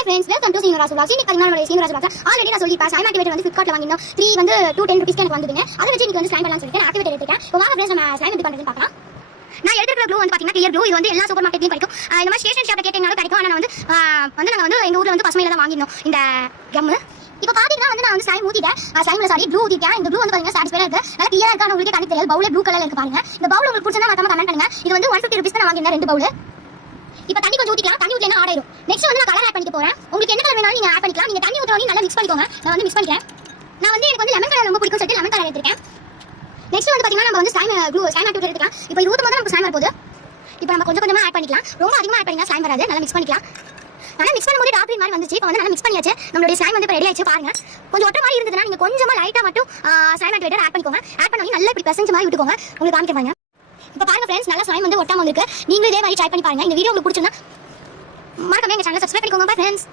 Hi friends, welcome to Srinivas Vlogs. இன்னைக்கு நம்மளோட Srinivas Vlogs already நான் சொல்லிருப்பேன் slime activator வந்து Flipkartல வாங்கினோம் 3 வந்து 210 rupees எனக்கு வந்ததுங்க. அதை வச்சு இன்னைக்கு வந்து slime பண்ணலாம்னு சொல்லிட்டு நான் activator எடுத்துட்டேன். இப்போ வாங்க friends நம்ம slime எப்படி பண்றதுன்னு பார்க்கலாம். நான் எடுத்துக்கிற glue வந்து பாத்தீங்கன்னா clear glue. இது வந்து எல்லா சூப்பர் மார்க்கெட்லயும் கிடைக்கும். இந்த மாதிரி ஸ்டேஷன் ஷாப்ல கேட்டீங்கனாலும் கிடைக்கும். ஆனா நாங்க வந்து எங்க ஊர்ல வந்து பசுமையில தான் வாங்கினோம் இந்த கம். இப்போ பாத்தீங்கன்னா வந்து நான் வந்து slime ஊத்திட்டேன். ஸ்லைம்ல சாரி glue ஊத்திட்டேன். இந்த glue வந்து பாத்தீங்கன்னா சாட்டிஸ்ஃபைடா இருக்கு. நல்லா கிளியரா இருக்கு. உங்களுக்கு கண்ணு தெரியாது. பவுல் ப்ளூ கலர்ல இருக்கு பாருங்க. இந்த பவுல் உங்களுக்கு பிடிச்சா மறக்காம கமெண்ட் பண்ணுங்க. இது வந்து 150 rupees தான் வாங்கினேன் ரெண்டு பவுல். இப்போ தண்ணி கொஞ்சம் ஊத்திக்கலாம். தண்ணி ஊத்தினா ஆட் ஆயிடும். நெக்ஸ்ட் வந்து நான் கலர் ஆட் பண்ணிக்க போறேன். உங்களுக்கு என்ன கலர் வேணாலும் நீங்க ஆட் பண்ணிக்கலாம். நீங்க தண்ணி ஊத்துறவங்க நல்லா மிக்ஸ் பண்ணிக்கோங்க. நான் வந்து மிக்ஸ் பண்ணிக்கிறேன். நான் வந்து எனக்கு வந்து லெமன் கலர் ரொம்ப பிடிக்கும் சொல்லிட்டு லெமன் கலர் எடுத்துட்டேன். நெக்ஸ்ட் வந்து பாத்தீங்கன்னா நம்ம வந்து ஸ்லைம் ஆக்டிவேட்டர் எடுத்துக்கலாம். இப்போ இது ஊத்தும்போது நமக்கு ஸ்லைம் வரப்போகுது. இப்போ நம்ம கொஞ்சம் கொஞ்சமா ஆட் பண்ணிக்கலாம். ரொம்ப அதிகமா ஆட் பண்ணினா ஸ்லைம் வராது. நல்லா மிக்ஸ் பண்ணிக்கலாம். நல்லா மிக்ஸ் பண்ணும்போது டார்க் green மாதிரி வந்துச்சு. இப்போ வந்து நல்லா மிக்ஸ் பண்ணியாச்சு. நம்மளுடைய ஸ்லைம் வந்து ரெடி ஆயிடுச்சு பாருங்க. கொஞ்சம் ஒற்றை மாதிரி இருந்ததுன்னா நீங்க கொஞ்சமா லைட்டா மட்டும் ஸ்லைம் ஆக்டிவேட்டர் ஆட் பண்ணிக்கோங்க. ஆட் பண்ணி நல்லா இப்படி பிசைஞ்ச மாதிரி விட்டுக்கோங்க. உங்களுக்கு காமிக்க பாருங்க. இப்போ பாருங்க ஃப்ரெண்ட்ஸ் நல்லா ஸ்லைம் வந்து ஒட்டாம வந்திருக்கு. நீங்களும் இதே மாதிரி ட்ரை பண்ணி பாருங்க. இந்த வீடியோ உங்களுக்கு பிடிச்சிருந்தா மறக்காம எங்க சேனலை சப்ஸ்கிரைப் பண்ணிக்கோங்க. Bye friends.